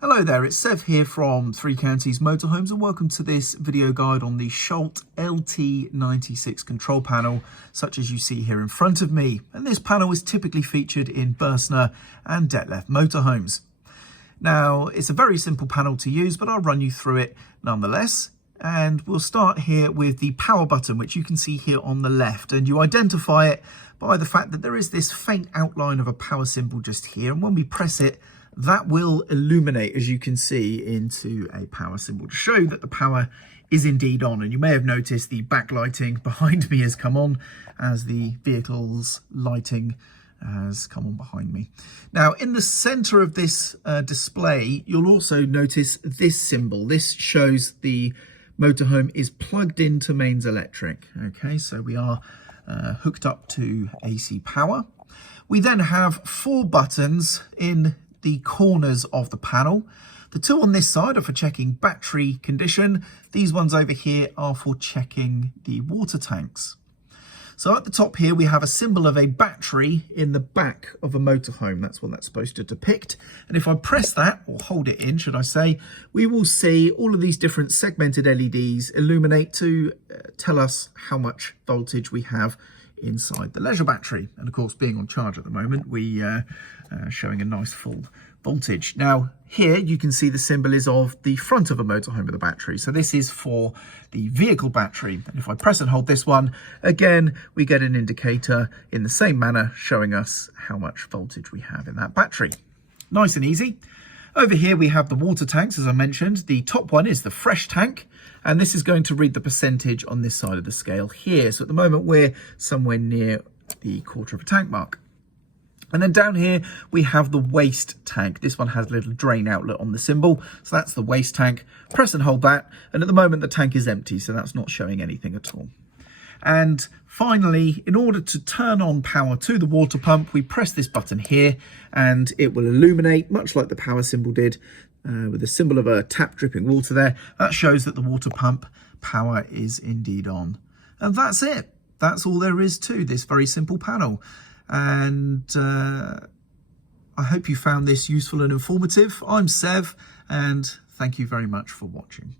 Hello there, it's Sev here from Three Counties Motorhomes and welcome to this video guide on the Schaudt LT96 control panel, such as you see here in front of me. And this panel is typically featured in Bürstner and Detlef motorhomes. Now, it's a very simple panel to use, but I'll run you through it nonetheless. And we'll start here with the power button, which you can see here on the left. And you identify it by the fact that there is this faint outline of a power symbol just here. And when we press it, that will illuminate, as you can see, into a power symbol to show that the power is indeed on. And you may have noticed the backlighting behind me has come on as the vehicle's lighting has come on behind me. Now, in the center of this display, you'll also notice this symbol. This shows the motorhome is plugged into mains electric. Okay, so we are hooked up to AC power. We then have 4 buttons in the corners of the panel. The 2 on this side are for checking battery condition. These ones over here are for checking the water tanks. So at the top here, we have a symbol of a battery in the back of a motorhome. That's what that's supposed to depict. And if I press that, or hold it in, should I say, we will see all of these different segmented LEDs illuminate to tell us how much voltage we have inside the leisure battery. And of course, being on charge at the moment, we showing a nice full voltage. Now here you can see the symbol is of the front of a motorhome with a battery. So this is for the vehicle battery. And if I press and hold this one, again, we get an indicator in the same manner showing us how much voltage we have in that battery. Nice and easy. Over here we have the water tanks, as I mentioned. The top one is the fresh tank, and this is going to read the percentage on this side of the scale here. So at the moment we're somewhere near the quarter of a tank mark. And then down here we have the waste tank. This one has a little drain outlet on the symbol, so that's the waste tank. Press and hold that, and at the moment the tank is empty, so that's not showing anything at all. And finally, in order to turn on power to the water pump, we press this button here and it will illuminate, much like the power symbol did, with the symbol of a tap dripping water there. That shows that the water pump power is indeed on. And that's it. That's all there is to this very simple panel. And I hope you found this useful and informative. I'm Sev, and thank you very much for watching.